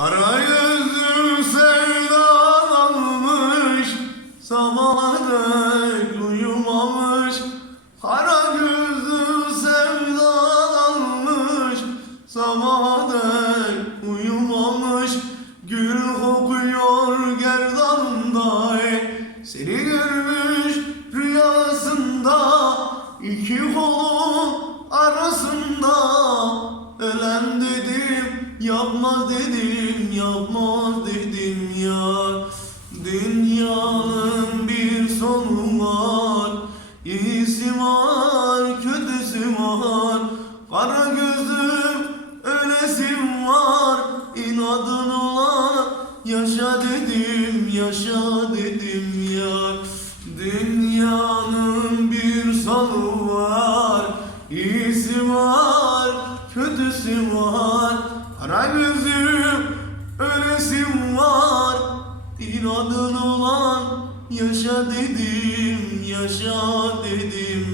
Kara gözlüm sevdalanmış Sabaha dek uyumamış Kara gözlüm sevdalanmış Sabaha dek uyumamış Gül kokuyor gerdanımda ey. Seni görmüş rüyasında iki kolu arasında dedim, yapma dedim, yapma dedim ya. Dünyanın bir sonu var İyisi var, kötüsü var. Kara gözüm, ölesim var İnadın olan yaşa dedim, yaşa dedim ya. Dünyanın bir sonu var İyisi var, kötüsü var. Kara gözüm, ölesim var. İnadın olan yaşa dedim, yaşa dedim